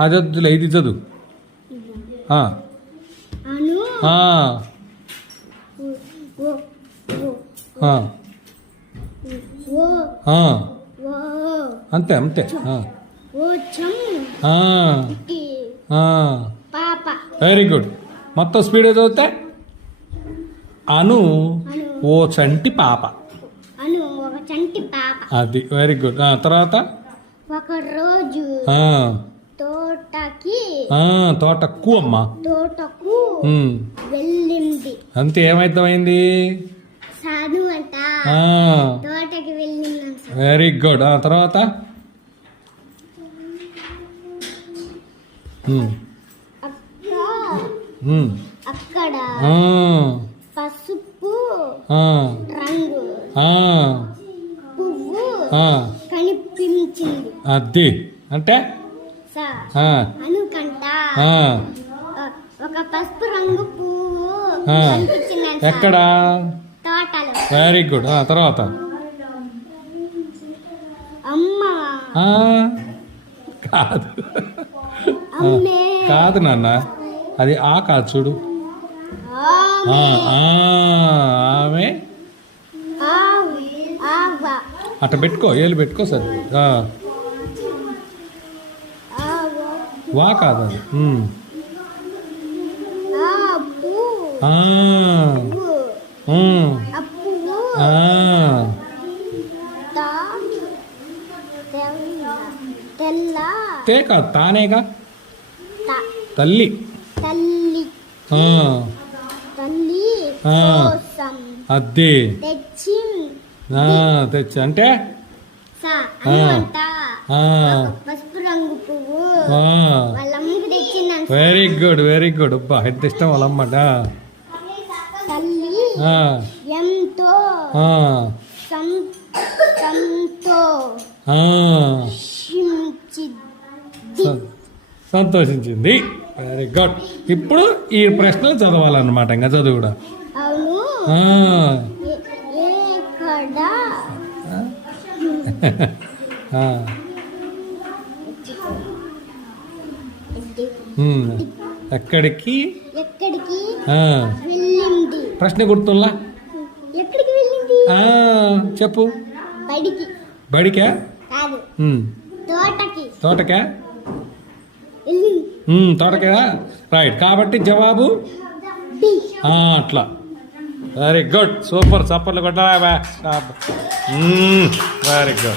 అది వద్దులే, ఇది చదువు. అంతే అంతే. Very good. మొత్తం స్పీడ్ చదివితే అను ఓ చంటి పాప. అది వెరీ గుడ్. తర్వాత ఒక రోజు తోటకు అమ్మా వెళ్ళింది. అంతే. ఏమైతమైంది? చదువు అంట తోటకి వెళ్ళింది. Very good. తర్వాత అక్కడ పసుపు రంగు పువ్వు కనిపించింది. అది అంటే అనుకంట ఒక పసుపు రంగు పువ్వు కనిపించింది. ఎక్కడ? తోటలో. Very good. తర్వాత అమ్మ కాదు కాదు నాన్న, అది కాదు చూడు. ఆమె అట్ట పెట్టుకో, ఏళ్ళు పెట్టుకో సార్. వా కాదు అది. తే కాదు, తానేగా. తల్లి తల్లి అదే తెచ్చి అంటే పసుపు రంగు పువ్వు వెరీ గుడ్ వెరీ గుడ్. అబ్బా ఎంత ఇష్టం వాళ్ళమ్మట. తల్లి ఎంతో సంతోషించింది. Very good. ఇప్పుడు ఈ ప్రశ్నలు చదవాలన్నమాట. ఇంకా చదువు కూడా. ఎక్కడికి ప్రశ్న గుర్తుల్లా? చెప్పు. బడికా? తోటకా? తోటకా? రైట్. కాబట్టి జవాబు అట్లా. Very good. సూపర్. చప్పట్లు కొట్టాలా? Very good.